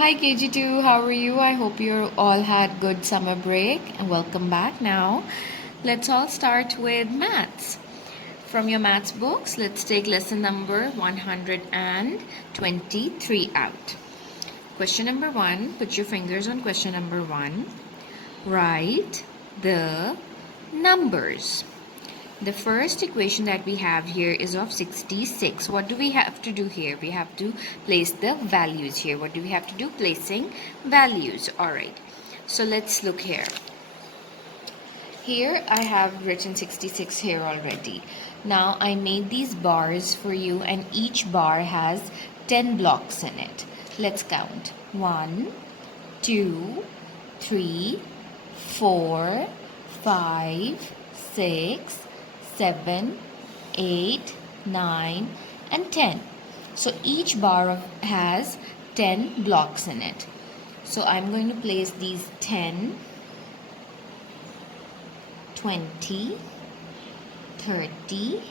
Hi KG2, how are you? I hope you all had good summer break and welcome back now. Let's all start with maths. From your maths books, let's take lesson number 123 out. Question number 1, put your fingers on question number 1. Write the numbers. The first equation that we have here is of 66. What do we have to do here? We have to place the values here. What do we have to do? Placing values. Alright. So let's look here. Here I have written 66 here already. Now I made these bars for you and each bar has 10 blocks in it. Let's count. 1, 2, 3, 4, 5, 6, 7, 8, 9 and 10. So each bar has 10 blocks in it. So I'm going to place these 10, 20, 30,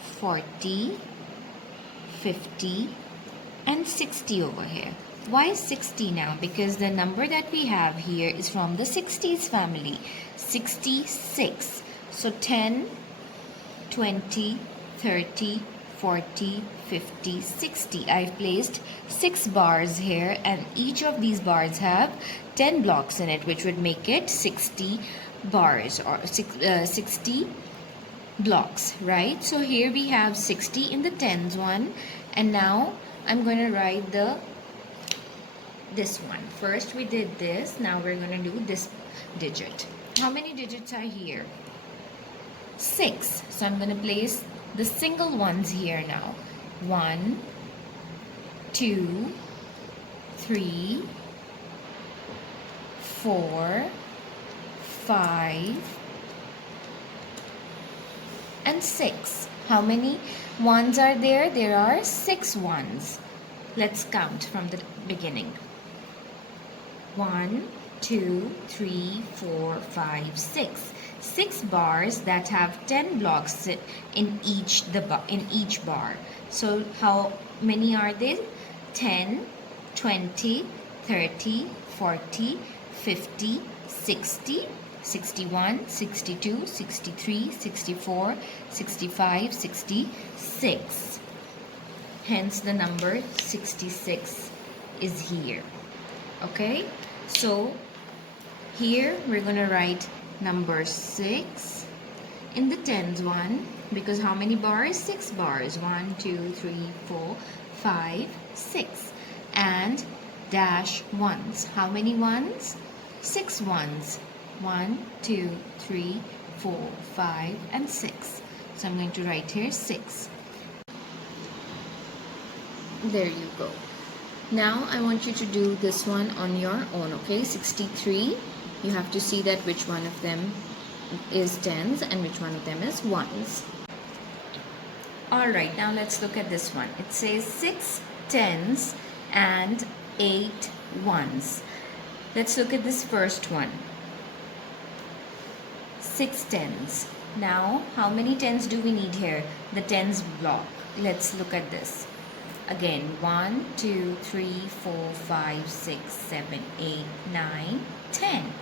40, 50 and 60 over here. Why 60 now? Because the number that we have here is from the 60s family. 66. So 10, 20, 30, 40, 50, 60. I've placed 6 bars here and each of these bars have 10 blocks in it, which would make it 60 bars or 60 blocks, right? So here we have 60 in the tens one, and now I'm going to write this one. First we did this, now we're going to do this digit. How many digits are here? 6. So I'm going to place the single ones here now. 1, 2, 3, 4, 5 and 6. How many ones are there? There are 6 ones. Let's count from the beginning. 1, 2, 3, 4, 5, 6. 6 bars that have 10 blocks in each bar. So how many are there? 10, 20, 30, 40, 50, 60, 61, 62, 63, 64, 65, 66. Hence the number 66 is here. Okay? So here we're going to write number 6 in the tens one, because how many bars? 6 bars. 1, 2, 3, 4, 5, 6. And dash ones. How many ones? 6 ones. 1, 2, 3, 4, 5 and 6. So I'm going to write here 6. There you go. Now I want you to do this one on your own, okay? 63. You have to see that which one of them is tens and which one of them is ones. Alright, now let's look at this one. It says 6 tens and 8 ones. Let's look at this first one. 6 tens. Now, how many tens do we need here? The tens block. Let's look at this. Again, 1, 2, 3, 4, 5, 6, 7, 8, 9, 10.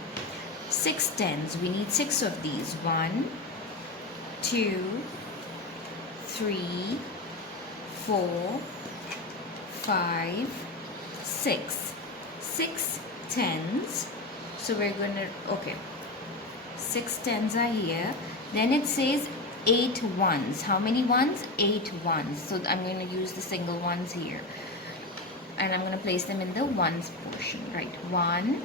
6 tens. We need 6 of these. 1, 2, 3, 4, 5, 6. 6 tens. So we're going to, okay. 6 tens are here. Then it says 8 ones. How many ones? 8 ones. So I'm going to use the single ones here. And I'm going to place them in the ones portion. Right. 1,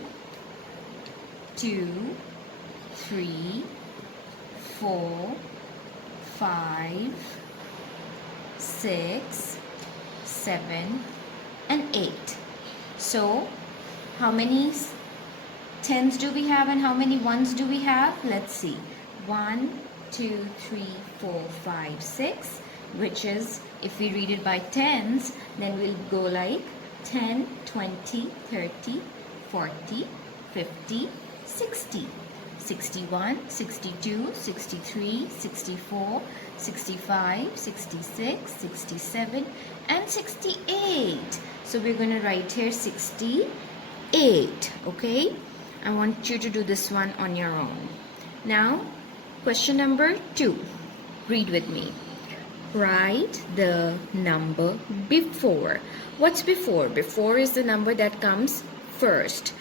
2, 3, 4, 5, 6, 7, and 8. So how many tens do we have and how many ones do we have? Let's see. 1, 2, 3, 4, 5, 6, which is, if we read it by tens, then we'll go like 10, 20, 30, 40, 50, 60. 61, 62, 63, 64, 65, 66, 67, and 68. So we're going to write here 68. Okay? I want you to do this one on your own. Now, question number 2. Read with me. Write the number before. What's before? Before is the number that comes first.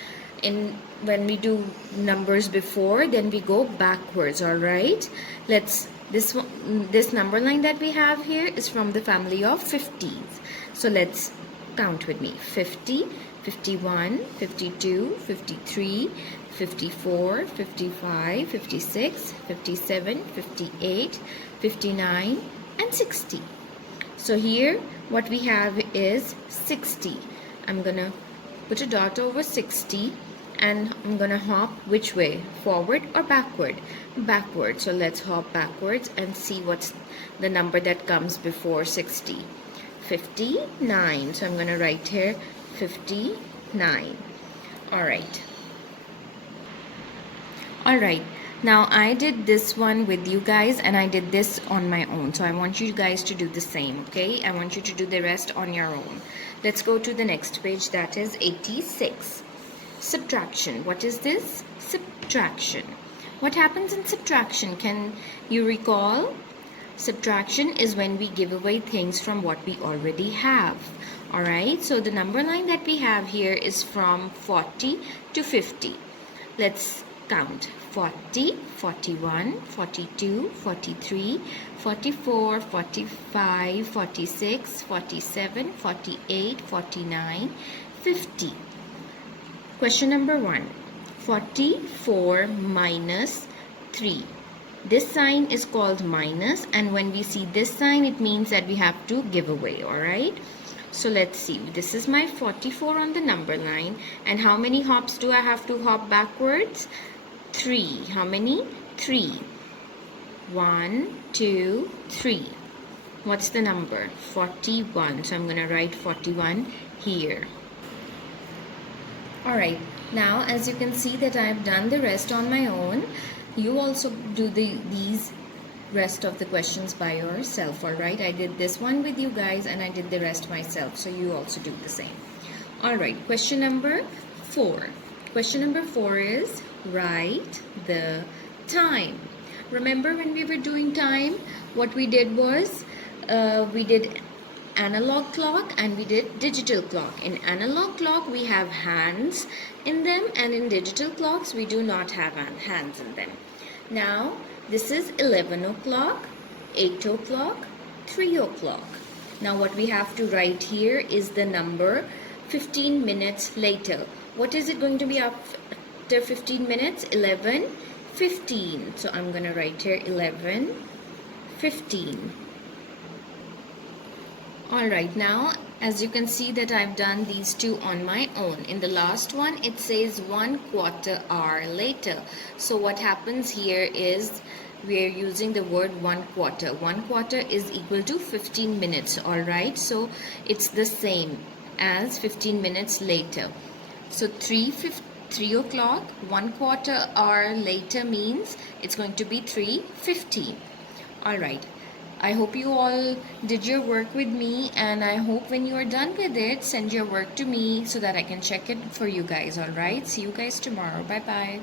When we do numbers before, then we go backwards. All right. This number line that we have here is from the family of 50s. So let's count with me. 50, 51, 52, 53, 54, 55, 56, 57, 58, 59, and 60. So here what we have is 60. I'm gonna put a dot over 60 and I'm gonna hop which way? Forward or backward? Backward. So let's hop backwards and see what's the number that comes before 60. 59. So I'm gonna write here 59. Alright. Alright. Now I did this one with you guys and I did this on my own. So I want you guys to do the same, okay? I want you to do the rest on your own. Let's go to the next page, that is 86. Subtraction. What is this? Subtraction. What happens in subtraction? Can you recall? Subtraction is when we give away things from what we already have. Alright, so the number line that we have here is from 40 to 50. Let's count. 40, 41, 42, 43, 44, 45, 46, 47, 48, 49, 50. Question number 1. 44 minus 3. This sign is called minus, and when we see this sign, it means that we have to give away, alright? So let's see. This is my 44 on the number line, and how many hops do I have to hop backwards? 3. How many? 3. 1, 2, 3. What's the number? 41. So I'm going to write 41 here. Alright, now as you can see that I have done the rest on my own, you also do these rest of the questions by yourself. Alright, I did this one with you guys and I did the rest myself, so you also do the same. Alright, question number 4. Question number 4 is write the time. Remember when we were doing time, what we did was we did analog clock and we did digital clock. In analog clock we have hands in them, and in digital clocks we do not have hands in them. Now this is 11 o'clock, 8 o'clock, 3 o'clock. Now what we have to write here is the number 15 minutes later. What is it going to be after 15 minutes? 11, 15. So I'm going to write here 11, 15. Alright, now as you can see that I've done these two on my own. In the last one it says 1/4 hour later. So what happens here is we're using the word 1/4. 1/4 is equal to 15 minutes. Alright, so it's the same as 15 minutes later. So 3 o'clock, 1/4 hour later means it's going to be 3:15. Alright. I hope you all did your work with me, and I hope when you are done with it, send your work to me so that I can check it for you guys. Alright, see you guys tomorrow. Bye bye.